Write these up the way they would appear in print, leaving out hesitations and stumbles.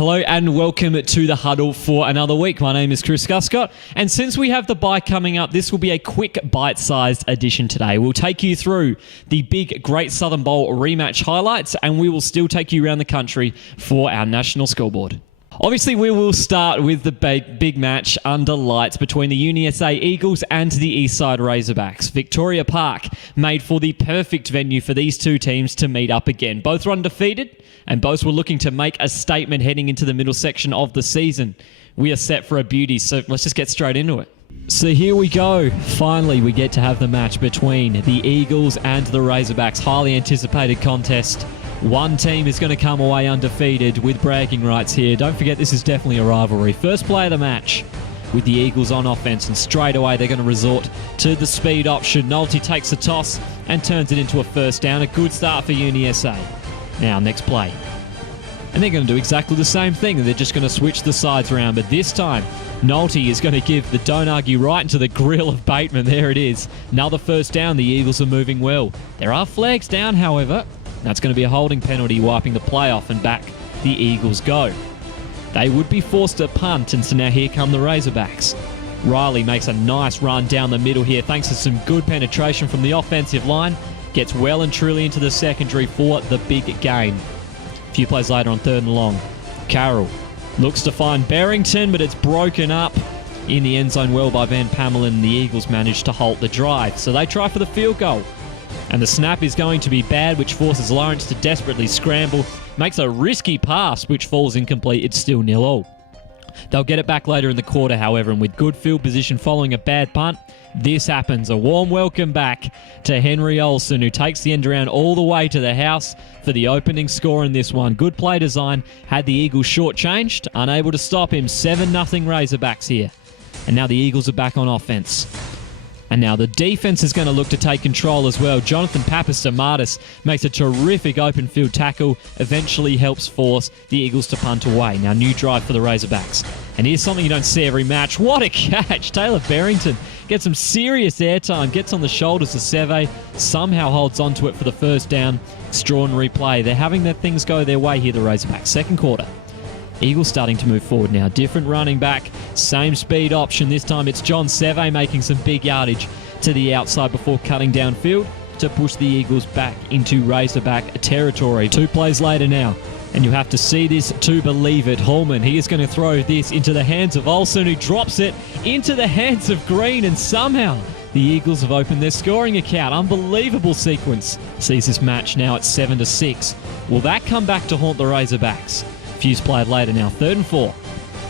Hello and welcome to the Huddle for another week. My name is Chris Guscott, and since we have the bye coming up, this will be a quick bite-sized edition today. We'll take you through the big Great Southern Bowl rematch highlights, and we will still take you around the country for our national scoreboard. Obviously, we will start with the big match under lights between the Uni SA Eagles and the Eastside Razorbacks. Victoria Park made for the perfect venue for these two teams to meet up again. Both were undefeated, and both were looking to make a statement heading into the middle section of the season. We are set for a beauty, so let's just get straight into it. So here we go. Finally, we get to have the match between the Eagles and the Razorbacks. Highly anticipated contest. One team is going to come away undefeated with bragging rights here. Don't forget, this is definitely a rivalry. First play of the match with the Eagles on offense, and straight away they're going to resort to the speed option. Nolte takes the toss and turns it into a first down. A good start for Uni SA. Now, next play. And they're going to do exactly the same thing. They're just going to switch the sides around, but this time Nolte is going to give the don't argue right into the grill of Bateman. There it is. Another first down. The Eagles are moving well. There are flags down, however. That's going to be a holding penalty, wiping the play off, and back the Eagles go. They would be forced to punt, and so now here come the Razorbacks. Riley makes a nice run down the middle here thanks to some good penetration from the offensive line. Gets well and truly into the secondary for the big game. A few plays later on 3rd and long. Carroll looks to find Barrington, but it's broken up in the end zone well by Van Pamelen, and the Eagles manage to halt the drive. So they try for the field goal. And the snap is going to be bad, which forces Lawrence to desperately scramble. Makes a risky pass, which falls incomplete. It's still 0-0. They'll get it back later in the quarter, however, and with good field position following a bad punt, this happens. A warm welcome back to Henry Olsen, who takes the end around all the way to the house for the opening score in this one. Good play design, had the Eagles shortchanged, unable to stop him. 7-0 Razorbacks here. And now the Eagles are back on offense. And now the defense is going to look to take control as well. Jonathan Papastamatis makes a terrific open field tackle, eventually helps force the Eagles to punt away. Now new drive for the Razorbacks. And here's something you don't see every match. What a catch! Taylor Barrington gets some serious airtime, gets on the shoulders of Seve, somehow holds onto it for the first down. Extraordinary play. They're having their things go their way here, the Razorbacks. Second quarter. Eagles starting to move forward now. Different running back, same speed option. This time it's John Seve making some big yardage to the outside before cutting downfield to push the Eagles back into Razorback territory. 2 plays later now, and you have to see this to believe it. Holman, he is going to throw this into the hands of Olsen, who drops it into the hands of Green, and somehow the Eagles have opened their scoring account. Unbelievable sequence. Sees this match now at 7-6. Will that come back to haunt the Razorbacks? Few played later now, 3rd and 4.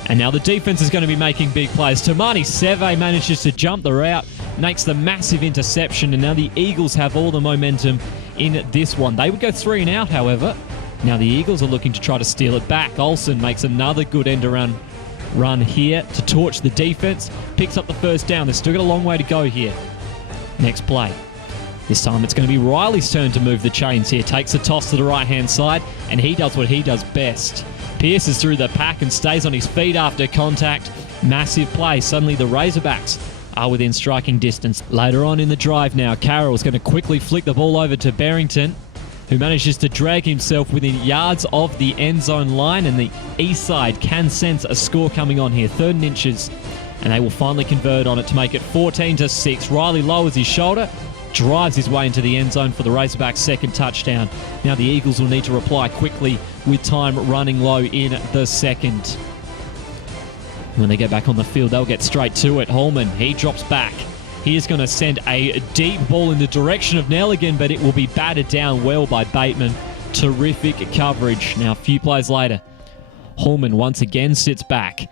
And now the defense is going to be making big plays. Tamani Seve manages to jump the route, makes the massive interception, and now the Eagles have all the momentum in this one. They would go 3 and out, however. Now the Eagles are looking to try to steal it back. Olsen makes another good end-around run here to torch the defense. Picks up the first down. They've still got a long way to go here. Next play. This time it's going to be Riley's turn to move the chains here. Takes a toss to the right-hand side, and he does what he does best. Pierces through the pack and stays on his feet after contact. Massive play. Suddenly the Razorbacks are within striking distance. Later on in the drive now, Carroll is going to quickly flick the ball over to Barrington, who manages to drag himself within yards of the end zone line, and the east side can sense a score coming on here. 3rd and inches, and they will finally convert on it to make it 14-6. Riley lowers his shoulder, drives his way into the end zone for the Razorbacks' second touchdown. Now the Eagles will need to reply quickly with time running low in the second. When they get back on the field, they'll get straight to it. Holman, he drops back. He is going to send a deep ball in the direction of Nelligan, but it will be batted down well by Bateman. Terrific coverage. Now a few plays later, Holman once again sits back.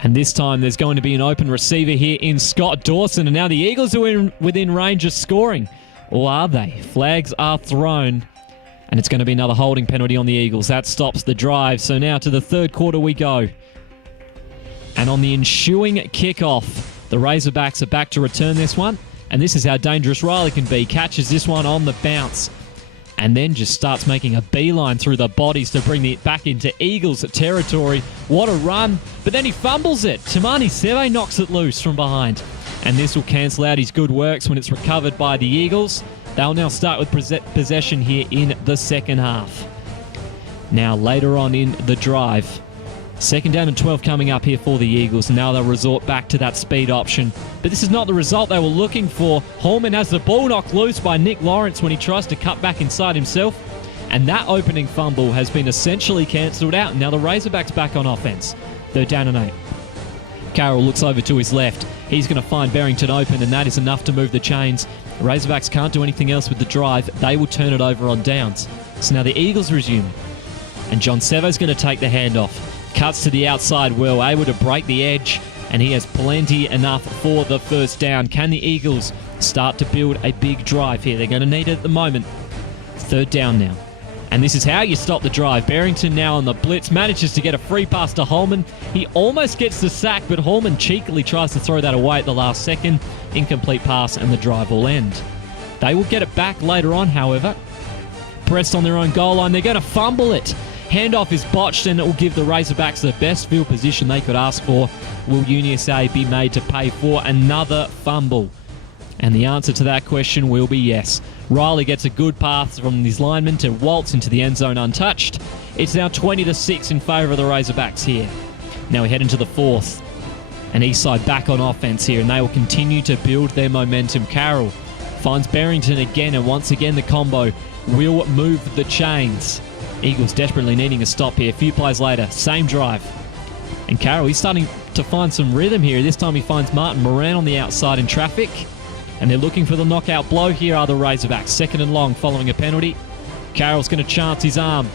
And this time there's going to be an open receiver here in Scott Dawson. And now the Eagles are within range of scoring. Or are they? Flags are thrown. And it's going to be another holding penalty on the Eagles. That stops the drive. So now to the 3rd quarter we go. And on the ensuing kickoff, the Razorbacks are back to return this one. And this is how dangerous Riley can be. Catches this one on the bounce. And then just starts making a beeline through the bodies to bring it back into Eagles territory. What a run. But then he fumbles it. Tamani Seve knocks it loose from behind. And this will cancel out his good works when it's recovered by the Eagles. They'll now start with possession here in the second half. Now later on in the drive, Second down and 12 coming up here for the Eagles. Now they'll resort back to that speed option. But this is not the result they were looking for. Holman has the ball knocked loose by Nick Lawrence when he tries to cut back inside himself. And that opening fumble has been essentially cancelled out. Now the Razorbacks back on offense. 3rd down and 8. Carroll looks over to his left. He's going to find Barrington open, and that is enough to move the chains. The Razorbacks can't do anything else with the drive. They will turn it over on downs. So now the Eagles resume. And John Sevo's going to take the handoff. Cuts to the outside well, able to break the edge, and he has plenty enough for the first down. Can the Eagles start to build a big drive here? They're going to need it at the moment. 3rd down now. And this is how you stop the drive. Barrington now on the blitz, manages to get a free pass to Holman. He almost gets the sack, but Holman cheekily tries to throw that away at the last second. Incomplete pass, and the drive will end. They will get it back later on, however. Pressed on their own goal line, they're going to fumble it. Handoff is botched, and it will give the Razorbacks the best field position they could ask for. Will UniSA be made to pay for another fumble? And the answer to that question will be yes. Riley gets a good pass from his lineman to waltz into the end zone untouched. It's now 20-6 in favour of the Razorbacks here. Now we head into the 4th. And Eastside back on offense here, and they will continue to build their momentum. Carroll finds Barrington again, and once again the combo will move the chains. Eagles desperately needing a stop here. A few plays later, same drive. And Carroll, he's starting to find some rhythm here. This time he finds Martin Moran on the outside in traffic. And they're looking for the knockout blow. Here are the Razorbacks. 2nd and long following a penalty. Carroll's going to chance his arm.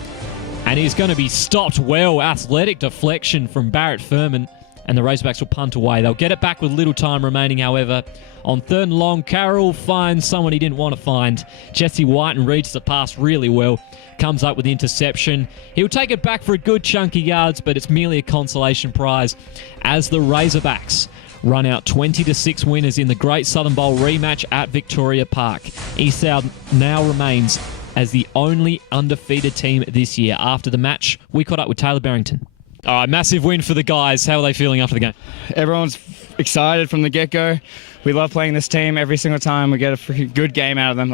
And he's going to be stopped well. Athletic deflection from Barrett Furman. And the Razorbacks will punt away. They'll get it back with little time remaining, however. On 3rd and long, Carroll finds someone he didn't want to find. Jesse Whiten reads the pass really well. Comes up with the interception. He'll take it back for a good chunk of yards, but it's merely a consolation prize as the Razorbacks run out 20-6 winners in the Great Southern Bowl rematch at Victoria Park. East South now remains as the only undefeated team this year. After the match, we caught up with Taylor Barrington. All right, massive win for the guys. How are they feeling after the game? Everyone's excited from the get-go. We love playing this team every single time. We get a freaking good game out of them.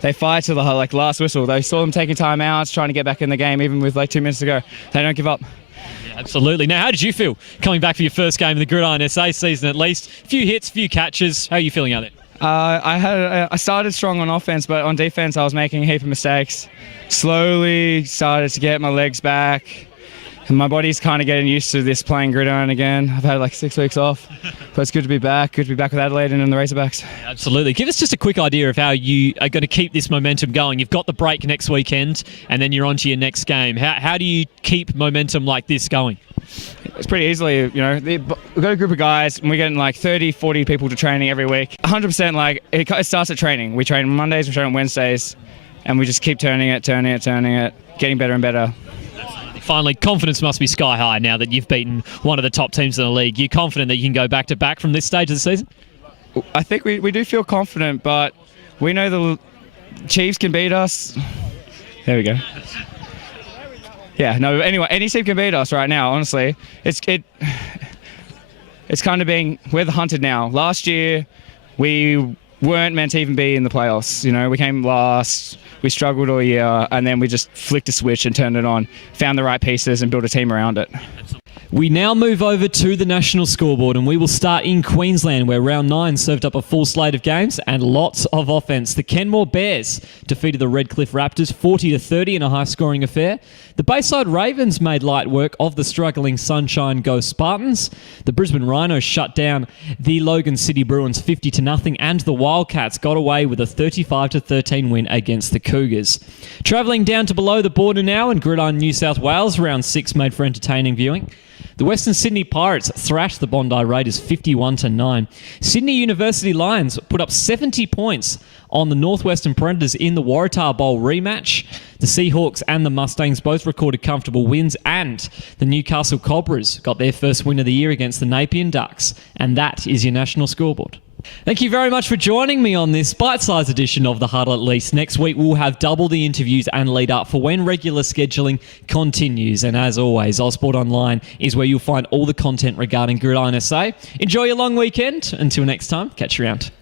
They fight to the last whistle. They saw them taking timeouts, trying to get back in the game, even with 2 minutes to go. They don't give up. Yeah, absolutely. Now, how did you feel coming back for your first game of the Gridiron SA season at least? A few hits, a few catches. How are you feeling out there? I started strong on offense, but on defense I was making a heap of mistakes. Slowly started to get my legs back. And my body's kind of getting used to this playing gridiron again. I've had 6 weeks off, but it's good to be back. Good to be back with Adelaide and the Razorbacks. Absolutely. Give us just a quick idea of how you are going to keep this momentum going. You've got the break next weekend, and then you're on to your next game. How do you keep momentum like this going? It's pretty easily, we've got a group of guys, and we're getting 30, 40 people to training every week. 100%, it starts at training. We train on Mondays, we train on Wednesdays, and we just keep turning it, getting better and better. Finally, confidence must be sky high now that you've beaten one of the top teams in the league. You're confident that you can go back-to-back from this stage of the season? I think we do feel confident, but we know the Chiefs can beat us. There we go. Yeah, no, anyway, any team can beat us right now, honestly. It's kind of we're the hunted now. Last year, we weren't meant to even be in the playoffs. We came last. We struggled all year, and then we just flicked a switch and turned it on, found the right pieces and built a team around it. We now move over to the national scoreboard, and we will start in Queensland, where round 9 served up a full slate of games and lots of offense. The Kenmore Bears defeated the Redcliffe Raptors 40-30 in a high-scoring affair. The Bayside Ravens made light work of the struggling Sunshine Ghost Spartans. The Brisbane Rhinos shut down the Logan City Bruins 50-0, and the Wildcats got away with a 35-13 win against the Cougars. Travelling down to below the border now in Gridiron, New South Wales, round 6 made for entertaining viewing. The Western Sydney Pirates thrashed the Bondi Raiders 51-9. Sydney University Lions put up 70 points on the Northwestern Predators in the Waratah Bowl rematch. The Seahawks and the Mustangs both recorded comfortable wins, and the Newcastle Cobras got their first win of the year against the Napier Ducks. And that is your national scoreboard. Thank you very much for joining me on this bite-sized edition of The Huddle at least. Next week, we'll have double the interviews and lead up for when regular scheduling continues. And as always, Ozsport Online is where you'll find all the content regarding Gridiron SA. Enjoy your long weekend. Until next time, catch you around.